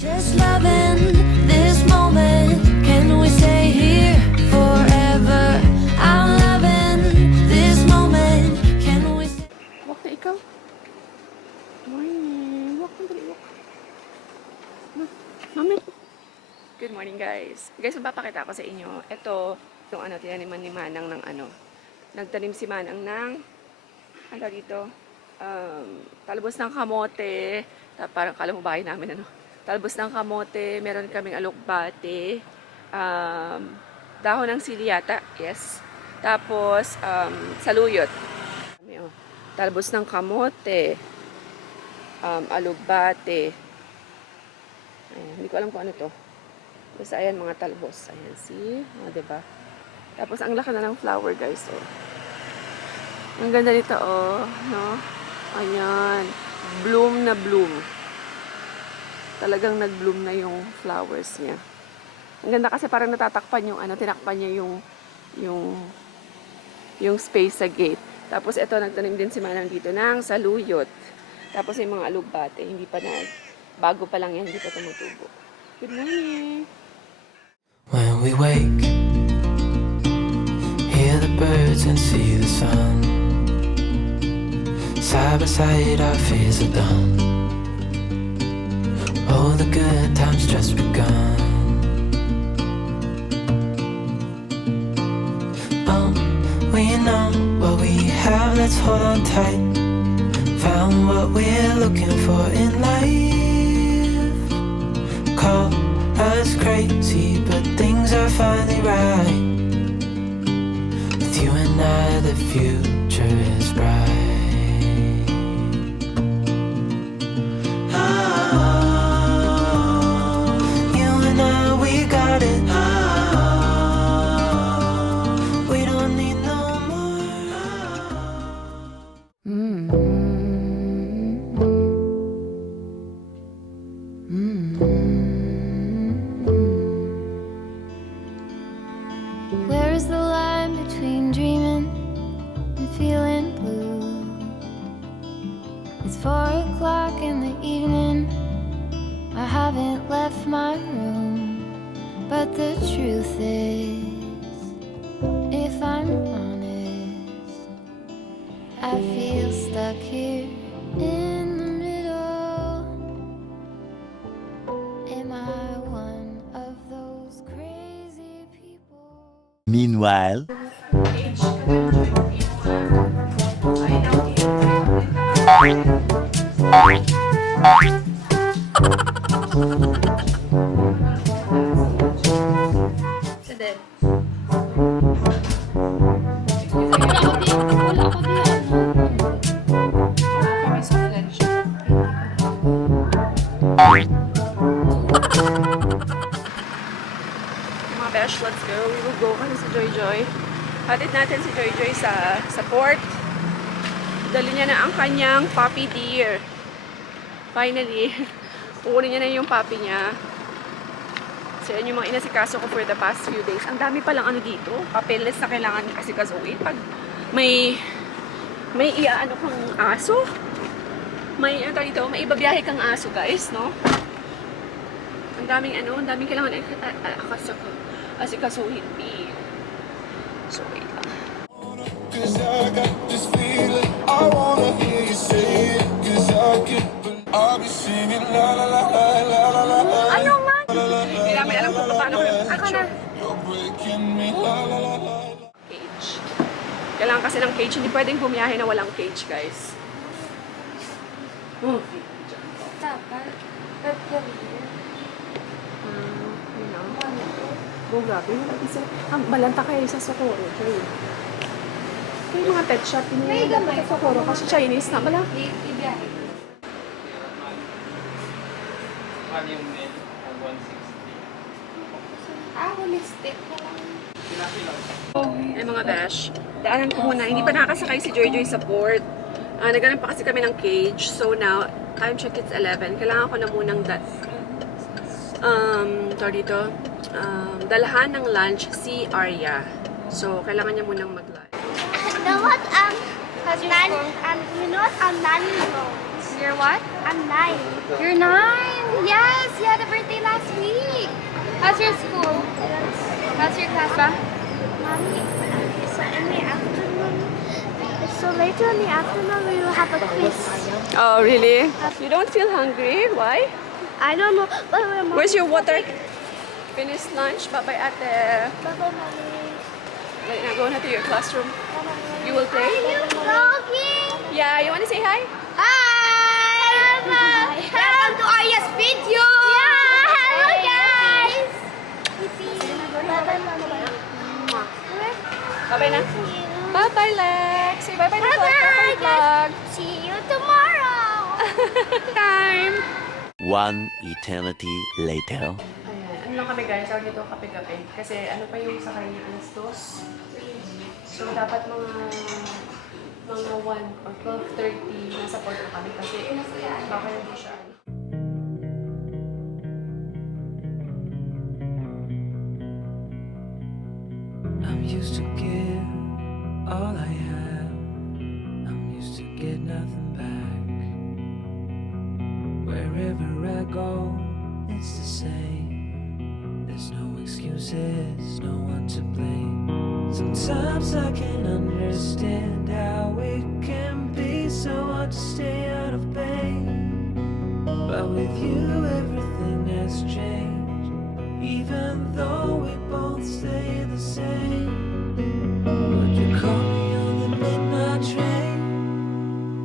Just loving this moment. Can we stay here forever? I'm loving this moment. Can we stay? Walk na ikaw. Morning. Walk na dali, walk. Mami. Good morning, guys. Guys, mapapakita ko sa inyo. Ito, yung tinaniman ni Manang ng nagtanim si Manang ng, dito, talbos ng kamote. Parang kala mo bahay namin, talbos ng kamote, meron kaming alokbate, dahon ng siliyata, yes. Tapos, saluyot. Talbos ng kamote, alokbate. Ayan, hindi ko alam kung ano to. Basta ayan, mga talbos. Ayan, see? Diba? Tapos, ang laki na ng flower, guys. Oh. Ang ganda nito, oh. No? Ayan. Bloom na bloom. Talagang nag-bloom na yung flowers niya. Ang ganda kasi parang natatakpan yung tinakpan niya yung space sa gate. Tapos ito, nagtanim din si Manang dito ng saluyot. Tapos yung mga alugbate, hindi pa bago pa lang yan, hindi pa tumutubo. Good morning! When we wake, hear the birds and see the sun. Side by side our fears are done. Oh, the good times just begun. We know what we have, let's hold on tight. Found what we're looking for in life. Call us crazy, but things are finally right. With you and I, the future is bright. Oh, you and I, we got it. We don't need no more. Where is the line between dreaming and feeling blue? It's 4 o'clock in the evening. I haven't left my room, but the truth is, if I'm honest, I feel stuck here in the middle. Am I one of those crazy people? Meanwhile, Mga besh, let's go. We will go kasi si Joy Joy. Hatid natin si Joy Joy sa port. Dali niya na ang kanyang puppy deer. Finally, kukunin niya na yung puppy niya. So, yan yung mga inasikaso ko for the past few days. Ang dami palang dito. Papeles na kailangan asikasuin. Pag may iaano kang aso, may ibabiyahe kang aso, guys, no? Ang daming kailangan asikasuhin. So, wait lang. 'Cause I got this feeling, I wanna hear you say it. 'Cause I'll be singing la la la la la la la la. Ano man? Hindi namin alam kung paano ko yung You're breaking me la la la la. cage. Kailangan kasi ng cage. Hindi pwedeng bumiyahe na walang cage, guys. Grabe. Balanta kayo sa Socorro. Yung mga pet shop, hindi sa Socorro kasi Chinese na. Bala. Holistic na lang. Ay mga besh, daanan ko muna. Hindi pa nakakasakay si Joy Joy sa port. Naghanap pa kasi kami ng cage. So now, time check, it's 11. Kailangan ko na munang dalhan ng lunch si Arya. So, kailangan niya munang mag-lunch. You know what? You know what? I'm 9 years old. You're what? I'm 9. You're 9? Yes, you had a birthday. How's your school? How's your class, ba? Mommy, so in the afternoon, so later in the afternoon we will have a quiz. Oh, really? You don't feel hungry? Why? I don't know, but we're Where's your water? Finished lunch? Bye-bye, ate. Bye-bye, mommy. Right now, go na to your classroom. You will play? Are you vlogging? Yeah, you want to say hi? Hi! Welcome to Arya's video! Yeah! Hello, guys! Bye-bye, mommy. Bye-bye na. Bye-bye, Lex. Say bye-bye na vlog. Bye-bye, Bye-bye, vlog. See you tomorrow! Time. One eternity later. Ayan, ano lang kami guys, tawag dito kape-kape. Kasi ano pa yung sakay ni alas 2. So dapat mga 1 or 12:30 nasa port na kami kasi baka hindi siya. I'm used to give all I have. I'm used to get nothing back. Wherever I go, it's the same. There's no excuses, no one to blame. Sometimes I can understand how it can be so hard to stay out of pain. But with you, everything has changed. Even though we both stay the same. Would you call me on the midnight train?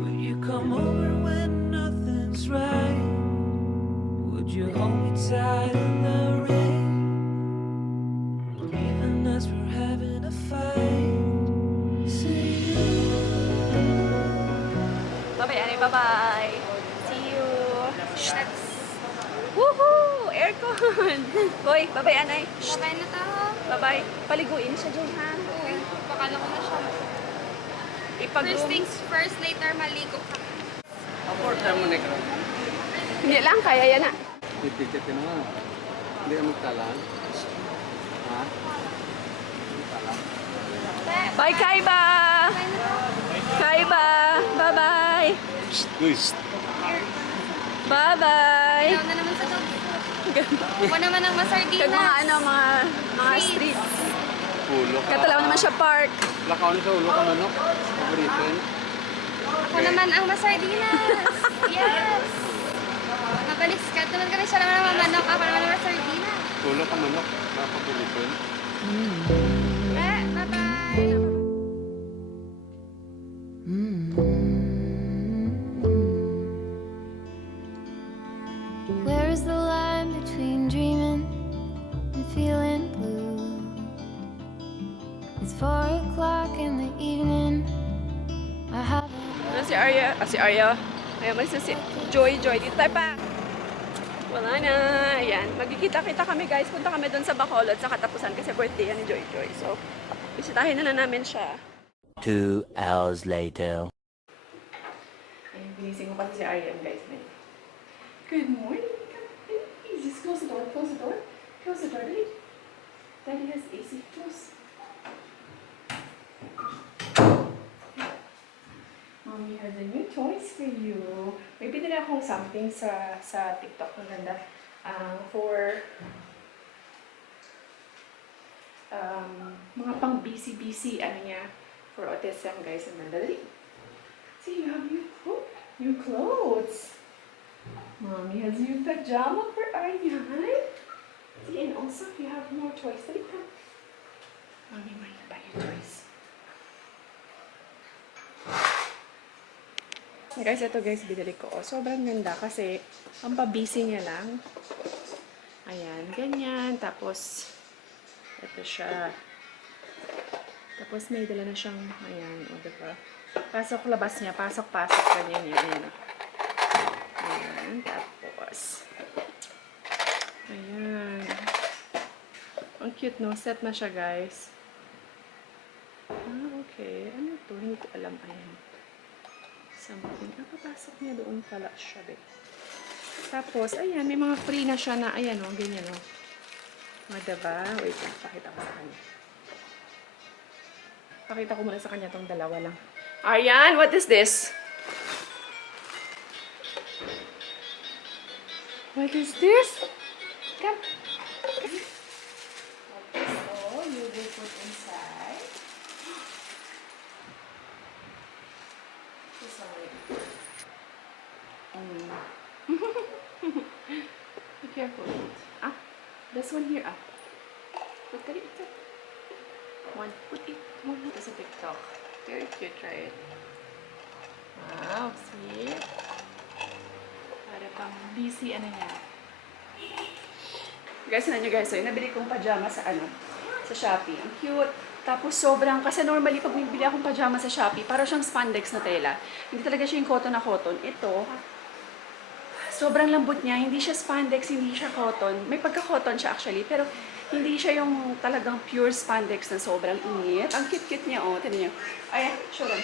Would you come over when nothing's right? Would you hold me tight in the rain? Even as we're having a fight. Say Bye-bye, Annie. Bye-bye. See you. Shh. Woohoo! Aircon! Boy, bye-bye, Anay. Shh. Bye na to. Bye-bye. Paliguin siya dyan, ha? Uy, pakala ko na siya. First things first, later maligo ka. Order mo negro. Hindi lang, kaya yan na. Titikit na nga. Hindi ka magtalan. Ha? Bye, Kaiba! Kaiba! Bye-bye! Luis. Bye-bye! Ayaw na naman sa dog. Ako naman ang masardinas. Kag mga ano, mga street. Ulo ka. Katalaw naman siya park. Lakaw na sa ulo ka manok. Paborito yun. Ako naman ang masardinas. Yes! Mabaliskat naman kami. Siya naman ang mamanok. Ako naman ang masardinas. Ulo ka manok. Paborito yun. Bye-bye! Where is the line between dreaming and feeling blue? It's 4 o'clock in the evening. I have Ano si Arya? Si Arya. Ayan, may si Joy. Dito tayo pa. Wala na. Ayan. Magkikita-kita kami guys. Punta kami doon sa Bacolod sa katapusan kasi birthday yan ni Joy. So, bisitahin na namin siya. 2 hours later. Ayun, ginising ko pati si Arya guys. Good morning. Please, just close the door. Close the door. Close the door, Daddy. Daddy has AC. Close. Mommy has a new toys for you. May binili akong something sa TikTok. Ang ganda. For mga pang busy ano niya. For autism, guys. Ang ganda. Dali. See, you have new clothes. Mommy has new pajama for Aryan. See, and also you have more toys. Dali, come. Mommy might buy you toys. Guys, ito guys, binili ko. Sobrang ganda kasi ang pabisi niya lang. Ayan, ganyan. Tapos, ito siya. Tapos may dala na siyang, ayan, o diba? Pasok, labas niya. Pasok. Ganyan yan. Ayan. Ayan, tapos. Ayan. Ang cute, no? Set na siya, guys. Okay. Ano to? Hindi ko alam. Ayan. Something. Papasok niya doon pala siya, be. Tapos, ayan, may mga free na siya na, ayan, o, ganyan, o. Diba? Wait lang, pakita ko sa kanya. Pakita ko muna sa kanya tong dalawa lang. Aryan, what is this? What is this? Come. So, you will put inside. Sorry. Be careful. Ah, this one here. Ah, put it. Put it. Ito sa TikTok. Very cute, right? Wow, see? Para pang busy, ano niya. Guys, ano nyo guys, so yung nabili kong pajama sa sa Shopee. Ang cute. Tapos sobrang, kasi normally pag bibili akong pajama sa Shopee, para siyang spandex na tela. Hindi talaga siya yung cotton na cotton. Ito, sobrang lambot niya. Hindi siya spandex, hindi siya cotton. May pagka-cotton siya actually, pero hindi siya yung talagang pure spandex na sobrang init. Ang cute-cute niya, oh. Tignan niyo. Ayan, show them.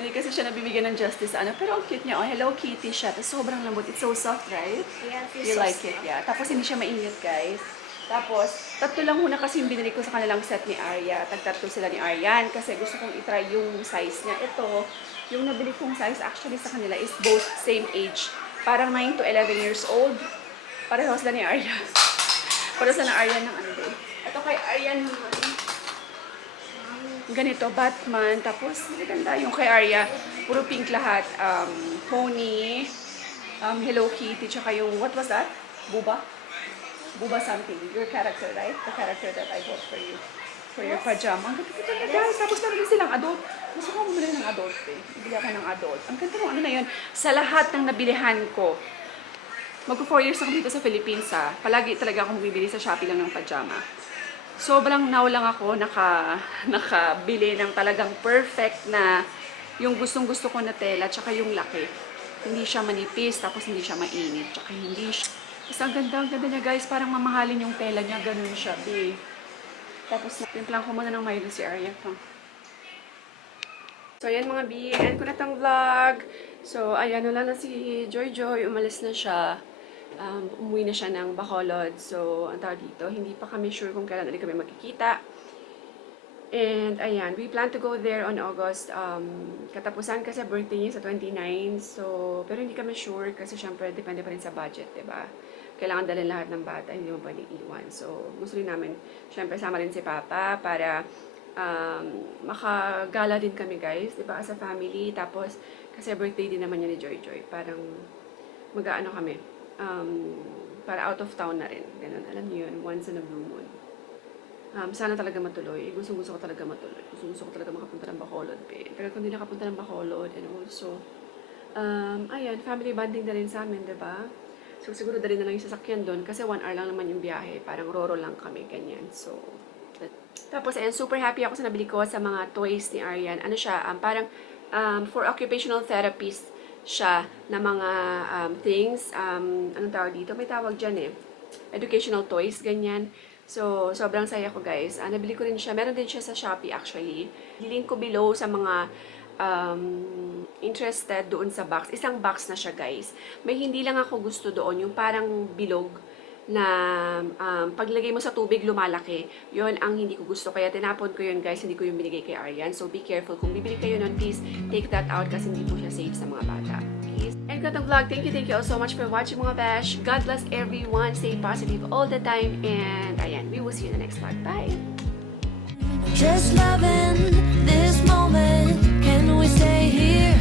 Hindi kasi siya nabibigyan ng justice, pero ang cute niya, oh. Hello Kitty siya. Tapos sobrang lambot. It's so soft, right? Yeah, You like it, yeah. Tapos hindi siya mainit, guys. Tapos, tatlo lang muna kasi yung binili ko sa kanilang set ni Arya. Tag-tatlo sila ni Aryan kasi gusto kong itry yung size niya. Ito, yung nabili kong size actually sa kanila is both same age. Parang 9 to 11 years old. Pareho sila ni Arya. Pareho sila ng Aryan ng ano din. Ito kay Aryan naman. Ganito, Batman. Tapos, maganda yung kay Arya. Puro pink lahat. Pony. Hello Kitty. Tsaka yung, what was that? Buba? Buba something. Your character, right? The character that I bought for you. For your pajama. Ang ganda na guys. Tapos meron din silang adult. Gusto ko bumili ng adult eh. Bibili ako ng adult. Ang ganda ng ano na yun. Sa lahat ng nabilihan ko, magpo 4 years ako dito sa Philippines ha. Palagi talaga akong bumibili sa Shopee lang ng pajama. Sobrang now lang ako nakabili ng talagang perfect na yung gustong-gusto ko na tela tsaka yung laki. Hindi siya manipis, tapos hindi siya mainit, tsaka hindi siya. Basta ang ganda niya guys. Parang mamahalin yung tela niya. Ganun siya, be. Tapos, timplang ko muna ng Milo si Arya. So, ayan mga B. End ko na tang vlog. So, ayan, wala na si Joy. Umalis na siya. Umuwi na siya ng Bacolod. So, ang tawag dito, hindi pa kami sure kung kailan ulit kami magkikita. And, ayan, we plan to go there on August. Katapusan kasi birthday niya sa 29. So, pero hindi kami sure kasi syempre, depende pa rin sa budget, diba? Kailangan dalhin lahat ng bata, hindi mo pwedeng iwan. So, gusto rin namin, syempre, sama rin si Papa para makagala din kami, guys, diba, as a family. Tapos, kasi birthday din naman niya ni Joy. Parang, mag-aano kami, para out of town na rin. Ganun, alam niyo yun, once in a blue moon. Sana talaga matuloy. Gusto ko talaga matuloy. Gusto ko talaga makapunta ng Bacolod. Pero kung hindi nakapunta ng Bacolod, and also, ayan, family bonding na rin sa amin, diba? So, siguro dali na lang yung sasakyan doon kasi 1 hour lang naman yung biyahe. Parang roro lang kami, ganyan. So, tapos, ayan, super happy ako sa nabili ko sa mga toys ni Aryan. Ano siya, parang for occupational therapist siya na mga things. Anong tawag dito? May tawag dyan eh. Educational toys, ganyan. So, sobrang saya ko, guys. Nabili ko rin siya. Meron din siya sa Shopee, actually. Link ko below sa mga interested doon sa box. Isang box na siya, guys. May hindi lang ako gusto doon, yung parang bilog na paglagay mo sa tubig, lumalaki. Yun ang hindi ko gusto. Kaya tinapon ko yun, guys. Hindi ko yung binigay kay Aryan. So, be careful. Kung bibili kayo nun, please take that out kasi hindi po siya safe sa mga bata. Please. And got the vlog. Thank you all so much for watching, mga besh. God bless everyone. Stay positive all the time. And, ayan, we will see you in the next vlog. Bye! Just loving this moment. Can we stay here